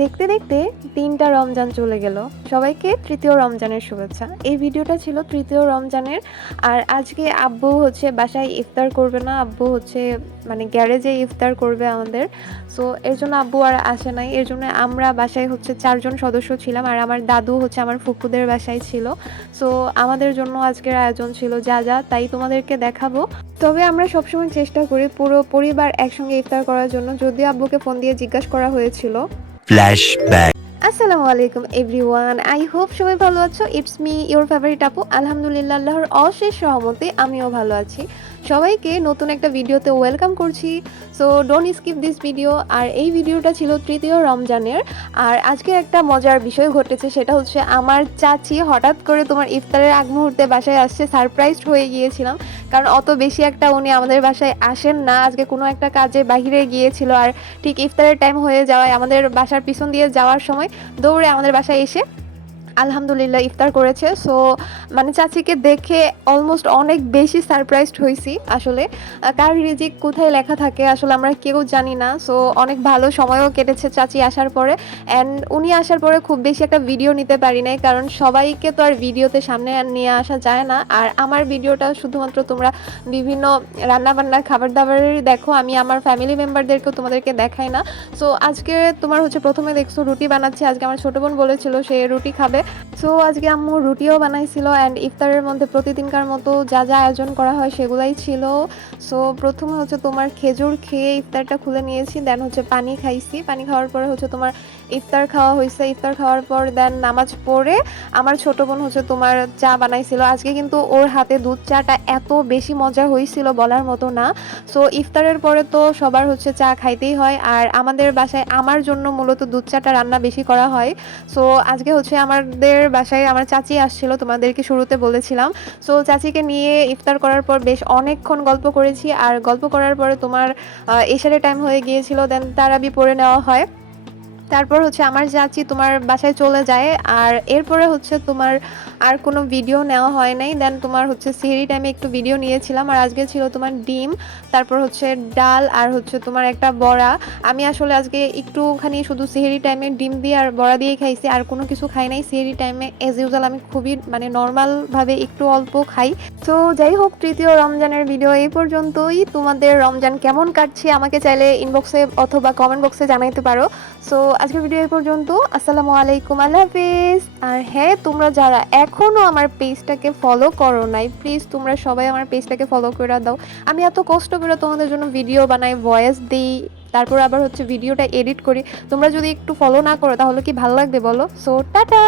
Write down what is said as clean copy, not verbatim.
দেখতে দেখতে ৩টা রমজান চলে গেল। সবাইকে তৃতীয় রমজানের শুভেচ্ছা। এই ভিডিওটা ছিল তৃতীয় রমজানের। আর আজকে আব্বু হচ্ছে বাসায় ইফতার করবে না। আব্বু হচ্ছে মানে গ্যারেজে ইফতার করবে আমাদের। সো এর জন্য আব্বু আর আসে নাই। এর জন্য আমরা বাসায় হচ্ছে ৪ জন সদস্য ছিলাম। আর আমার দাদু হচ্ছে আমার ফুফুদের বাসায় ছিল। সো আমাদের জন্য আজকের আয়োজন ছিল যা তাই তোমাদেরকে দেখাবো। তবে আমরা সবসময় চেষ্টা করি পুরো পরিবার একসঙ্গে ইফতার করার জন্য। যদিও আব্বুকে ফোন দিয়ে জিজ্ঞাসা করা হয়েছিল। ফ্ল্যাশব্যাক। আসসালামু আলাইকুম এভরিওয়ান, আই হোপ সবাই ভালো আছো। ইটস মি ইওর ফেভারিট আপু। আলহামদুলিল্লাহ, আল্লাহর অশেষ রহমতে আমিও ভালো আছি। সবাইকে নতুন একটা ভিডিওতে ওয়েলকাম করছি। So don't skip this video. আর এই ভিডিওটা ছিল তৃতীয় রমজানের। আর আজকে একটা মজার বিষয় ঘটেছে, সেটা হচ্ছে আমার চাচি হঠাৎ করে তোমার ইফতারের আগ মুহূর্তে বাসায় আসছে। সারপ্রাইজড হয়ে গিয়েছিলাম, কারণ অত বেশি একটা উনি আমাদের বাসায় আসেন না। আজকে কোনো একটা কাজে বাহিরে গিয়েছিল, আর ঠিক ইফতারের টাইম হয়ে যাওয়ায় আমাদের বাসার পিছন দিয়ে যাওয়ার সময় দৌড়ে আমাদের বাসায় এসে আলহামদুলিল্লাহ ইফতার করেছে। সো মানে চাচিকে দেখে অলমোস্ট অনেক বেশি সারপ্রাইজড হয়েছি। আসলে কার রিজিক কোথায় লেখা থাকে আসলে আমরা কেউ জানি না। সো অনেক ভালো সময়ও কেটেছে চাচি আসার পরে। অ্যান্ড উনি আসার পরে খুব বেশি একটা ভিডিও নিতে পারি নাই, কারণ সবাইকে তো আর ভিডিওতে সামনে নিয়ে আসা যায় না। আর আমার ভিডিওটা শুধুমাত্র তোমরা বিভিন্ন রান্নাবান্না খাবার দাবারেরই দেখো, আমি আমার ফ্যামিলি মেম্বারদেরকেও তোমাদেরকে দেখাই না। সো আজকে তোমার হচ্ছে প্রথমে দেখছো রুটি বানাচ্ছি। আজকে আমার ছোটো বোন বলেছিল সে রুটি খাবে। সো আজকে আম্মু রুটিও বানাইছিল। অ্যান্ড ইফতারের মধ্যে প্রতিদিনকার মতো যা আয়োজন করা হয় সেগুলাই ছিল। সো প্রথমে হচ্ছে তোমার খেজুর খেয়ে ইফতারটা খুলে নিয়েছি, দেন হচ্ছে পানি খাইছি। পানি খাওয়ার পরে হচ্ছে তোমার ইফতার খাওয়া হয়েছে। ইফতার খাওয়ার পর দেন নামাজ পড়ে আমার ছোটো বোন হচ্ছে তোমার চা বানাইছিল। আজকে কিন্তু ওর হাতে দুধ চাটা এত বেশি মজা হয়েছিল বলার মতো না। সো ইফতারের পরে তো সবার হচ্ছে চা খাইতেই হয়, আর আমাদের বাসায় আমার জন্য মূলত দুধ চাটা রান্না বেশি করা হয়। সো আজকে হচ্ছে আমাদের বাসায় আমার চাচি আসছিল, তোমাদেরকে শুরুতে বলেছিলাম। সো চাচিকে নিয়ে ইফতার করার পর বেশ অনেকক্ষণ গল্প করেছি। আর গল্প করার পরে তোমার এশারের টাইম হয়ে গিয়েছিল, দেন তারাবি পড়ে নেওয়া হয়। তারপর হচ্ছে আমার চাচি তোমার বাসায় চলে যায়। আর এরপরে হচ্ছে তোমার আর কোনো ভিডিও নেওয়া হয় নাই। দেন তোমার হচ্ছে সেহরি টাইমে একটু ভিডিও নিয়েছিলাম। আর আজকে ছিল তোমার ডিম, তারপর হচ্ছে ডাল, আর হচ্ছে তোমার একটা বড়া। আমি আসলে আজকে একটুখানি শুধু সেহরি টাইমে ডিম দিয়ে আর বড়া দিয়ে খাইছি, আর কোনো কিছু খাই নাই। সেহরি টাইমে অ্যাজ ইউজুয়াল আমি খুবই মানে নর্মালভাবে একটু অল্প খাই। তো যাই হোক, তৃতীয় রমজানের ভিডিও এই পর্যন্তই। তোমাদের রমজান কেমন কাটছে আমাকে চাইলে ইনবক্সে অথবা কমেন্ট বক্সে জানাইতে পারো। সো আজকের ভিডিও এই পর্যন্ত। আসসালামু আলাইকুম, আল্লাহ হাফিজ। আর হ্যাঁ, তোমরা যারা এখনও আমার পেজটাকে ফলো করো নাই, প্লিজ তোমরা সবাই আমার পেজটাকে ফলো করে দাও। আমি এত কষ্ট করে তোমাদের জন্য ভিডিও বানাই, ভয়েস দিই, তারপর আবার হচ্ছে ভিডিওটা এডিট করি। তোমরা যদি একটু ফলো না করো তাহলে কি ভালো লাগবে বলো? So tata.